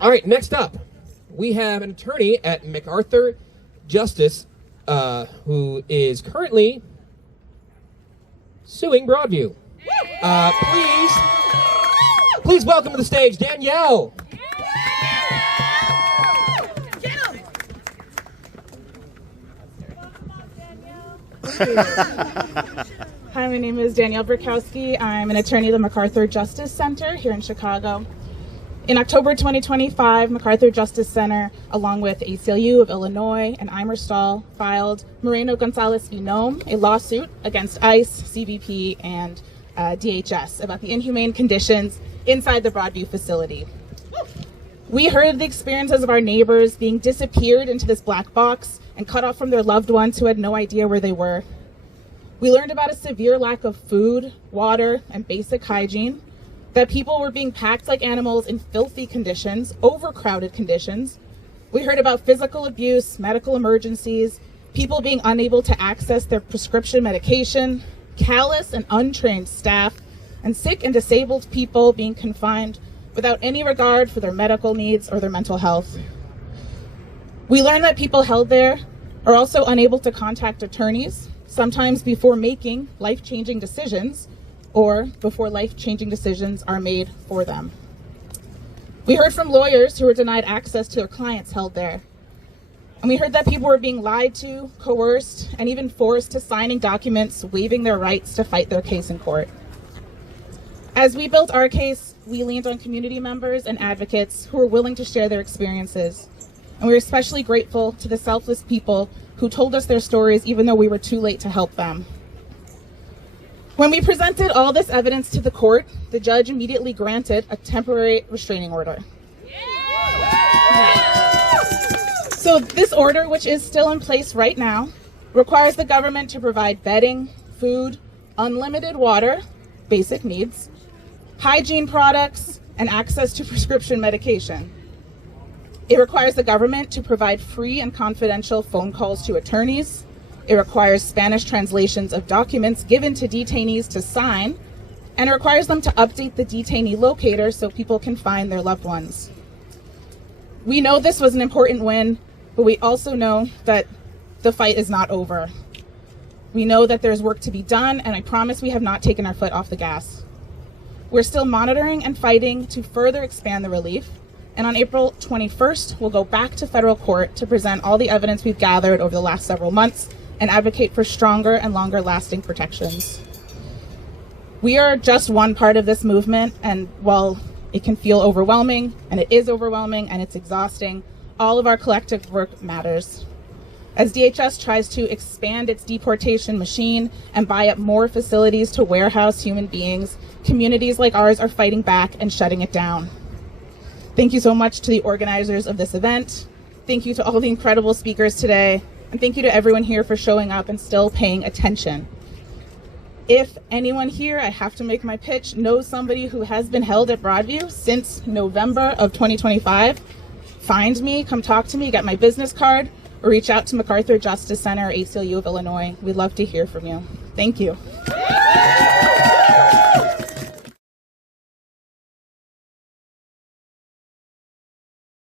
All right, next up, we have an attorney at MacArthur Justice who is currently suing Broadview. Please welcome to the stage Danielle. Hi, my name is Danielle Burkowski. I'm an attorney at the MacArthur Justice Center here in Chicago. In October 2025, MacArthur Justice Center, along with ACLU of Illinois and Imerstall, filed Moreno Gonzalez v. Nome, a lawsuit against ICE, CBP, and DHS about the inhumane conditions inside the Broadview facility. We heard the experiences of our neighbors being disappeared into this black box and cut off from their loved ones who had no idea where they were. We learned about a severe lack of food, water, and basic hygiene, that people were being packed like animals in filthy conditions, overcrowded conditions. We heard about physical abuse, medical emergencies, people being unable to access their prescription medication, callous and untrained staff, and sick and disabled people being confined without any regard for their medical needs or their mental health. We learned that people held there are also unable to contact attorneys, sometimes before making life-changing decisions, or before life-changing decisions are made for them. We heard from lawyers who were denied access to their clients held there. And we heard that people were being lied to, coerced, and even forced to signing documents waiving their rights to fight their case in court. As we built our case, we leaned on community members and advocates who were willing to share their experiences. And we were especially grateful to the selfless people who told us their stories even though we were too late to help them. When we presented all this evidence to the court, the judge immediately granted a temporary restraining order. So this order, which is still in place right now, requires the government to provide bedding, food, unlimited water, basic needs, hygiene products, and access to prescription medication. It requires the government to provide free and confidential phone calls to attorneys. It requires Spanish translations of documents given to detainees to sign, and it requires them to update the detainee locator so people can find their loved ones. We know this was an important win, but we also know that the fight is not over. We know that there's work to be done, and I promise we have not taken our foot off the gas. We're still monitoring and fighting to further expand the relief, and on April 21st, we'll go back to federal court to present all the evidence we've gathered over the last several months and advocate for stronger and longer lasting protections. We are just one part of this movement, and while it can feel overwhelming, and it is overwhelming, and it's exhausting, all of our collective work matters. As DHS tries to expand its deportation machine and buy up more facilities to warehouse human beings, communities like ours are fighting back and shutting it down. Thank you so much to the organizers of this event. Thank you to all the incredible speakers today. And thank you to everyone here for showing up and still paying attention. If anyone here, I have to make my pitch, knows somebody who has been held at Broadview since November of 2025, find me, come talk to me, get my business card, or reach out to MacArthur Justice Center or ACLU of Illinois. We'd love to hear from you. Thank you.